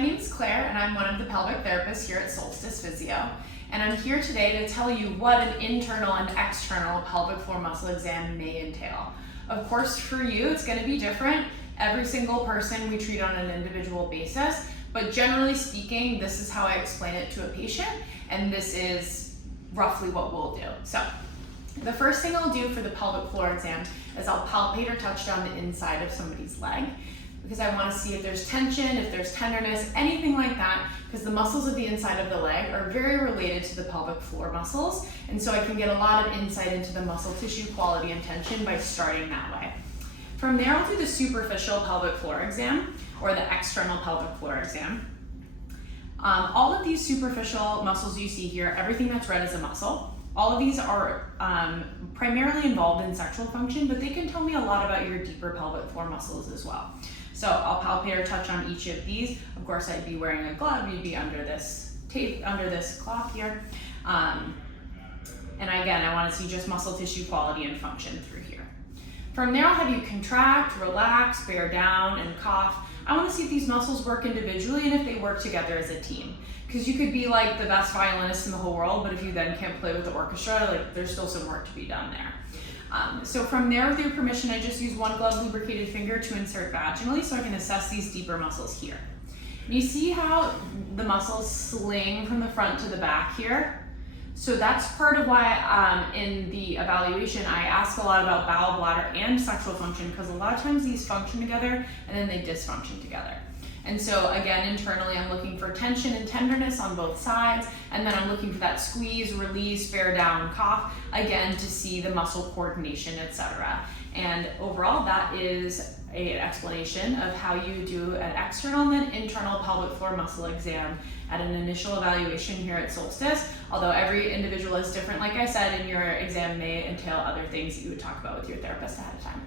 name's Claire and I'm one of the pelvic therapists here at Solstice Physio. And I'm here today to tell you what an internal and external pelvic floor muscle exam may entail. Of course, for you, it's going to be different. Every single person we treat on an individual basis, but generally speaking, this is how I explain it to a patient, and this is roughly what we'll do. So, the first thing I'll do for the pelvic floor exam is I'll palpator touch down the inside of somebody's leg, because I want to see if there's tension, if there's tenderness, anything like that, because the muscles of the inside of the leg are very related to the pelvic floor muscles, and so I can get a lot of insight into the muscle tissue quality and tension by starting that way. From there, I'll do the superficial pelvic floor exam, or the external pelvic floor exam. All of these superficial muscles you see here, everything that's red is a muscle. All of these are primarily involved in sexual function, but they can tell me a lot about your deeper pelvic floor muscles as well. So I'll palpator touch on each of these. Of course, I'd be wearing a glove. You'd be under this tape, under this cloth here. And again, I want to see just muscle tissue quality and function through here. From there, I'll have you contract, relax, bear down, and cough. I want to see if these muscles work individually and if they work together as a team. Because you could be like the best violinist in the whole world, but if you then can't play with the orchestra, like there's still some work to be done there. So from there, with your permission, I just use one glove lubricated finger to insert vaginally so I can assess these deeper muscles here. And you see how the muscles sling from the front to the back here? So that's part of why in the evaluation, I ask a lot about bowel, bladder, and sexual function, because a lot of times these function together and then they dysfunction together. And so again, internally, I'm looking for tension and tenderness on both sides, and then I'm looking for that squeeze, release, bear down, cough, again, to see the muscle coordination, etc. And overall, that is an explanation of how you do an external and then internal pelvic floor muscle exam at an initial evaluation here at Solstice. Although every individual is different, like I said, and your exam may entail other things that you would talk about with your therapist ahead of time.